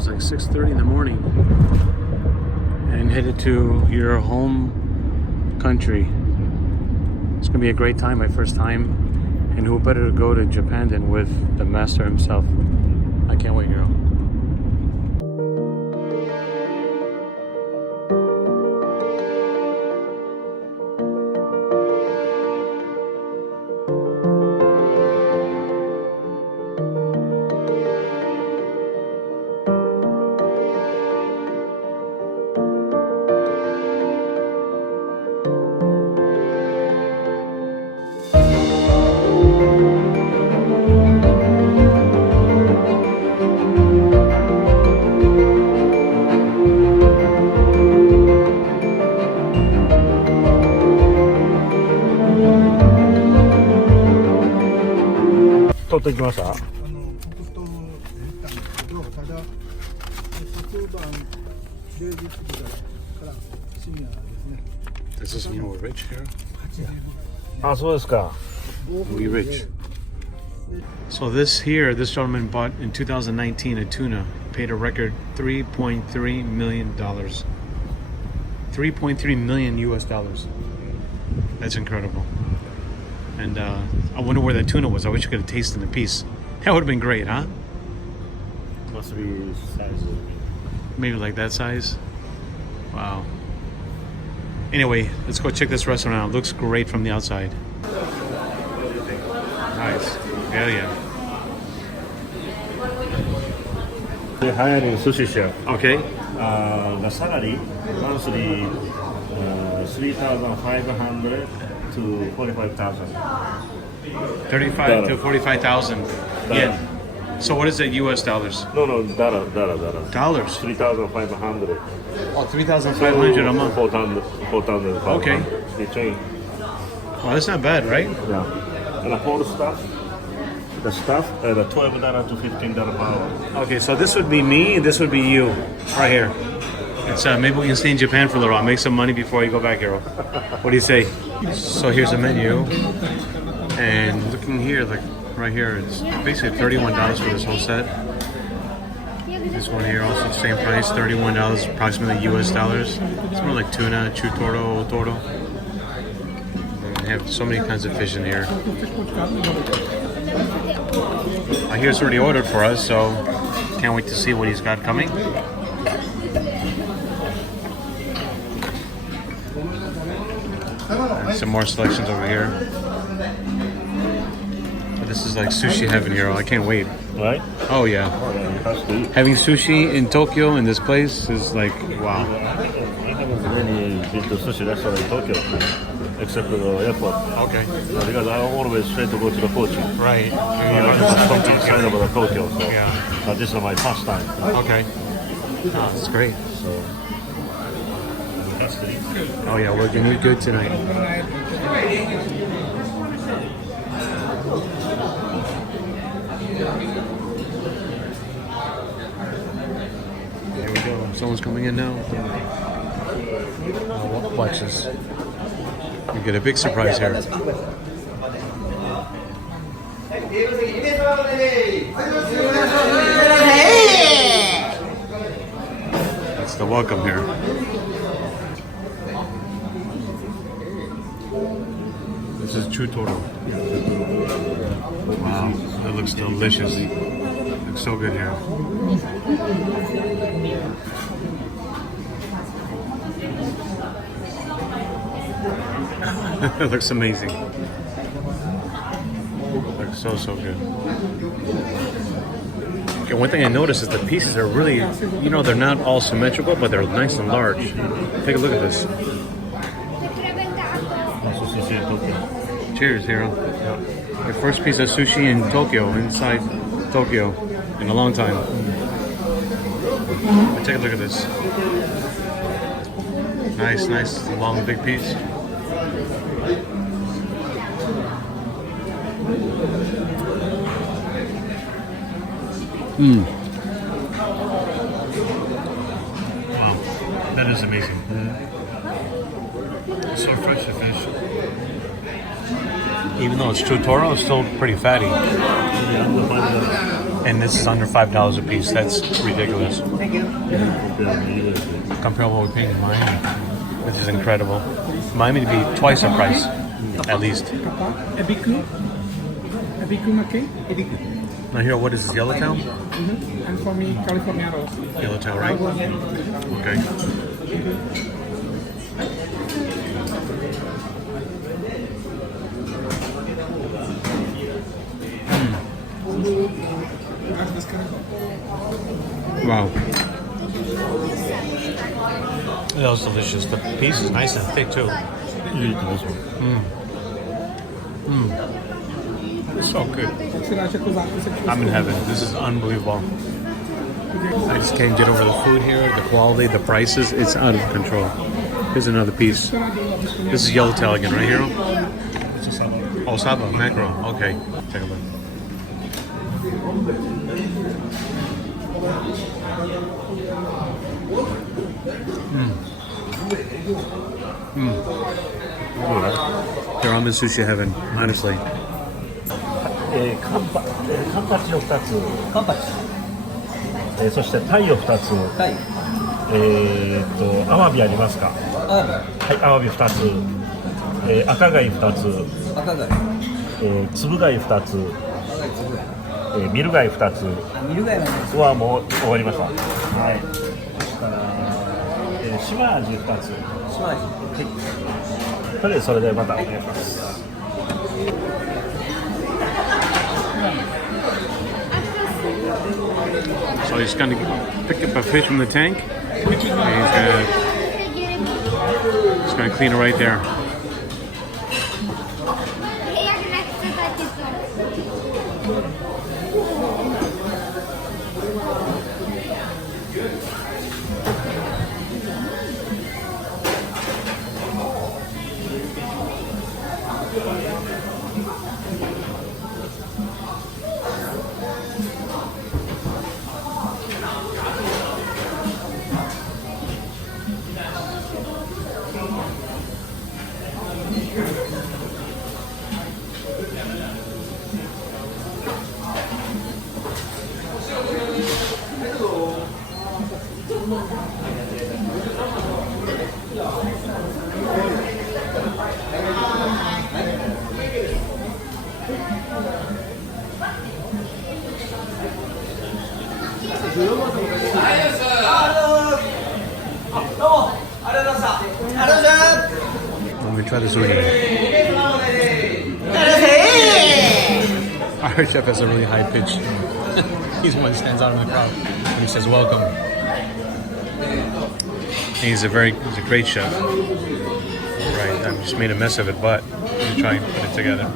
was like 6:30 in the morning, and headed to your home country. It's gonna be a great time, my first time, and who better to go to Japan than with the master himself. I can't wait, Hiro.取ってきました。黒糖入れたんですけど、ただ昨晩0時過ぎから深夜ですね。This is more rich here. 8時。Ah, so this guy. We rich. So this gentleman bought in 2019 a tuna, paid a record $3.3 million. 3.3 million US dollars. That's incredible. And I wonder where that tuna was. I wish you could have tasted a piece. That would have been great, huh? Must be size. Maybe like that size. Wow. Anyway, let's go check this restaurant out. It looks great from the outside. Nice. Yeah. They hired a sushi chef. Okay. The salary monthly 3,500 to 45,000. 35 to 45,000 yen. So what is that US dollars? No, dollar. Dollars. 3,500. Oh, 3,500 a month. 4,000. Okay. They change. Well, that's not bad, right? Yeah. And the whole stuff, the $12 to $15 per hour. Okay, so this would be me, and this would be you, right here. It's maybe we can stay in Japan for a little while, make some money before you go back, Hiro. What do you say? So here's the menu, and looking here, like right here, it's basically $31 for this whole set. This one here also the same price, $31 approximately US dollars. It's more like tuna, chutoro, otoro. They have so many kinds of fish in here. I hear it's already ordered for us, so can't wait to see what he's got coming. And some more selections over here. But this is like sushi heaven here. I can't wait. Right? Oh yeah. Having sushi in Tokyo in this place is like wow. I haven't really been to sushi restaurant in Tokyo, except for the airport. Okay. Because I always try to go to the Kochi. Right. Something inside of the Tokyo. So Yeah. this is my first time. Okay. Oh, that's great. So. Oh yeah, we're gonna eat good tonight. Here we go. Someone's coming in now. Oh, watch this. You get a big surprise here. That's the welcome here. This is chutoro. Wow, that looks delicious. Looks so good here. It looks amazing. Looks so good. Okay, one thing I noticed is the pieces are really, they're not all symmetrical, but they're nice and large. Take a look at this. Cheers, Hiro. Your first piece of sushi in Tokyo, inside Tokyo, in a long time. But take a look at this. Nice, long, big piece. Wow, that is amazing. It's so fresh, the fish. Even though it's chutoro, it's still pretty fatty. And And this is under $5 a piece. That's ridiculous. Compared to what we paid in Miami, which is incredible. Miami to be twice the price, at least. Now here, what is this, Yellowtail? And for me, California rolls. Yellowtail, right? Okay. Wow. That was delicious. The piece is nice and thick too. So good. I'm in heaven. This is unbelievable. I just can't get over the food here, the quality, the prices. It's out of control. Here's another piece. This is Yellowtail again, right, Hiro? Oh, saba, mackerel. Okay. Take a look. Here, I'm in sushi heaven, honestly. カンパチを2つ、そしてタイを2つ、アワビありますか？はい、アワビ2つ、赤貝2つ、つぶ貝2つ、ミル貝2つはもう終わりました。はい。島味2つ。はい。とりあえずそれでまたお願いします。So he's going to pick up a fish from the tank. And he's going to clean it right there. Let me try this again. Our chef has a really high pitch. He's the one who stands out in the crowd when he says welcome. And he's a great chef. Right, I just made a mess of it, but I'm gonna try and put it together.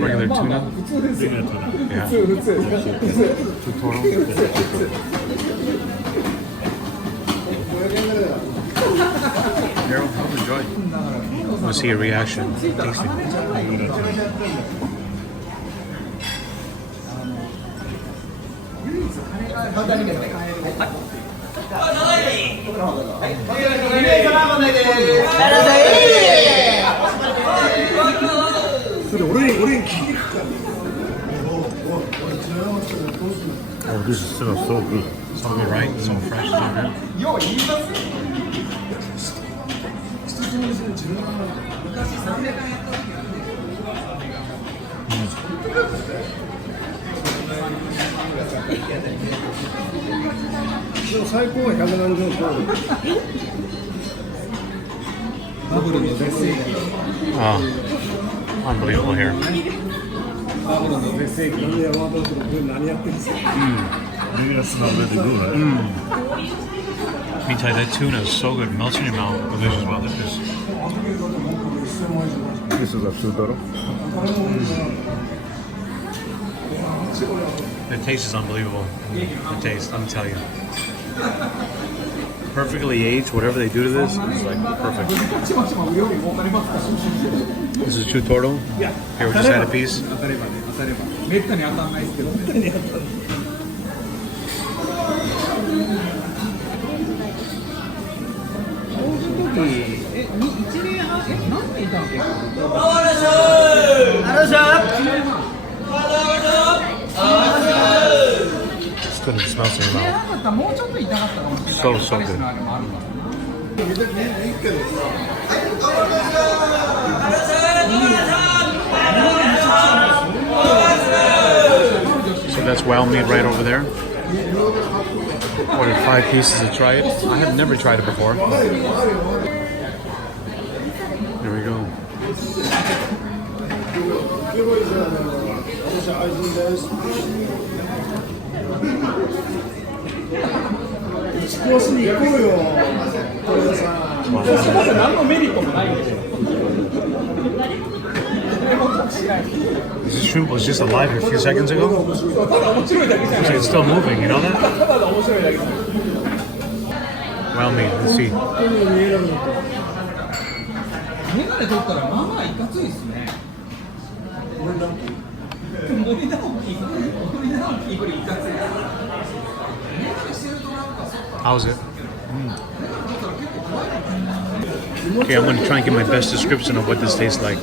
Regular tuna? Yeah. Two total? Daryl, hope you enjoy. I want to see your reaction. Tasting. Oh, this smells so good. So good, right? So fresh. So good. でも最高は170度。バブルの絶世紀。Oh, unbelievable here. バブルの絶世紀。何やワードと何やってるんですか。Maybe that's not really good. Let me tell you, that tuna is so good. Melts in your mouth. Delicious, well, delicious. This is a $2. The taste is unbelievable. The taste, let me tell you. Perfectly aged. Whatever they do to this is like perfect. This is true turtle. Here we just had a piece. めったに当たんないですけどね。It's good. It smells so well. もうちょっと痛かったかもしれない。 So good. So that's wild meat right over there. Ordered 5 pieces to try it. I have never tried it before. There we go. This shrimp was just alive a few seconds ago. It's still moving, you know that? Wild meat, let's see. メガネ取ったらまあまあいかついですね。森直樹よりいかつい。 How's it? Okay, I'm gonna try and get my best description of what this tastes like.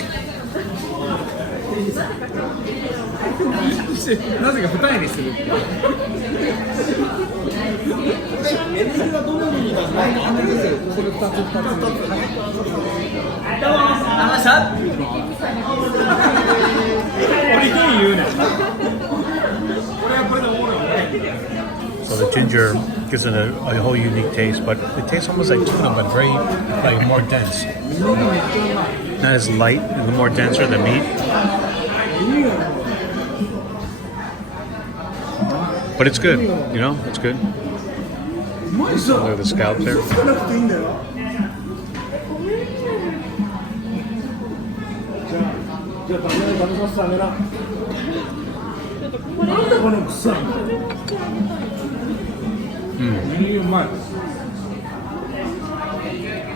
なぜか二重にする。So the ginger gives it a whole unique taste, but it tastes almost like tuna, but very like more dense. Not as light, and more denser than meat. But it's good, you know, it's good. Look at the scallops there.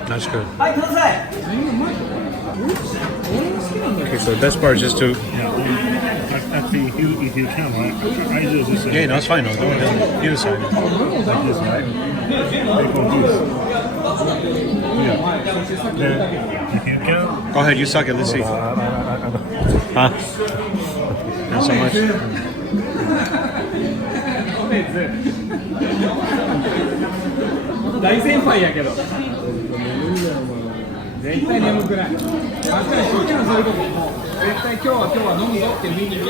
That's good. Okay, so the best part is just to... Actually, if you can, I do this. Yeah, no, it's fine. No, don't either side. Like this, right? Make all these. Yeah. Then, if you can. Go ahead, you suck it. Let's see. Huh? Not so much. 大先輩やけど。絶対眠くない。確かに初期のそういうことも絶対今日は飲むぞっていう雰囲気が。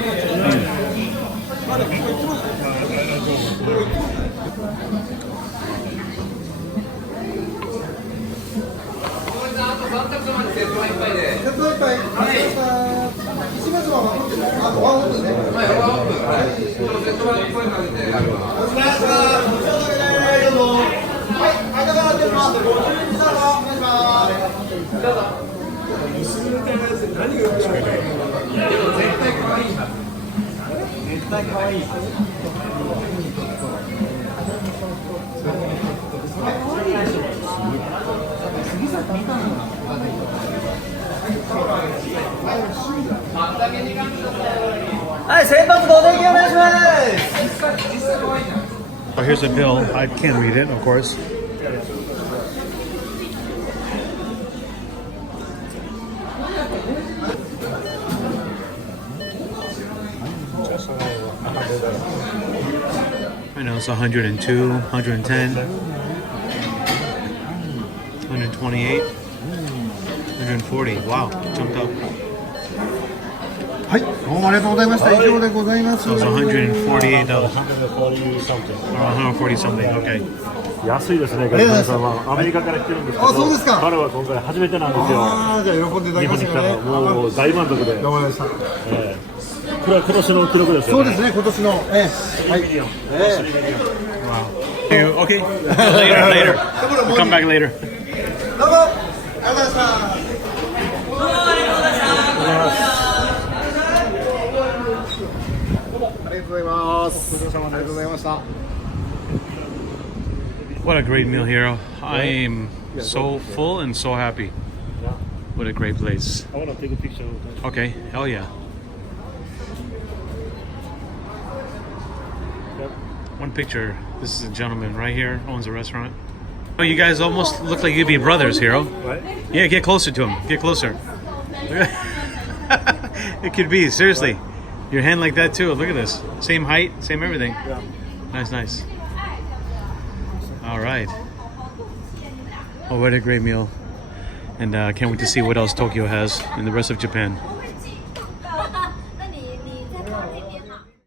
はい、先発ご提供お願いします。 Oh, here's a bill. I can't read it, of course. I know it's 102, 110, 128, 140. Wow, jumped up. はい、どうもありがとうございました。以上でございます。 So it's $148. 140 something. Or 140 something. Okay. 安いですね、ガリさんはアメリカから来てるんですけど、あ、そうですか。彼は今回初めてなんですよ。ああ、じゃあ喜んでいただき日本に来たますよね。らもう大満足で。どうもありがとうございました。これは今年の記録ですよね。そうですね、今年の。はい。Wow. Okay. later. We'll come back later. どうもありがとうございました。ありがとうございます。ごちそうさまありがとうございました。What a great meal, Hiro. I am so full and so happy. Yeah. What a great place. I want to take a picture of that. Okay, hell yeah. Yep. One picture. This is a gentleman right here, owns a restaurant. Oh, you guys almost look like you'd be brothers, Hiro. Right? Yeah, get closer to him. Get closer. It could be, seriously. Your hand like that too. Look at this. Same height, same everything. Yeah. Nice, nice. All right. Oh, what a great meal. And can't wait to see what else Tokyo has and the rest of Japan.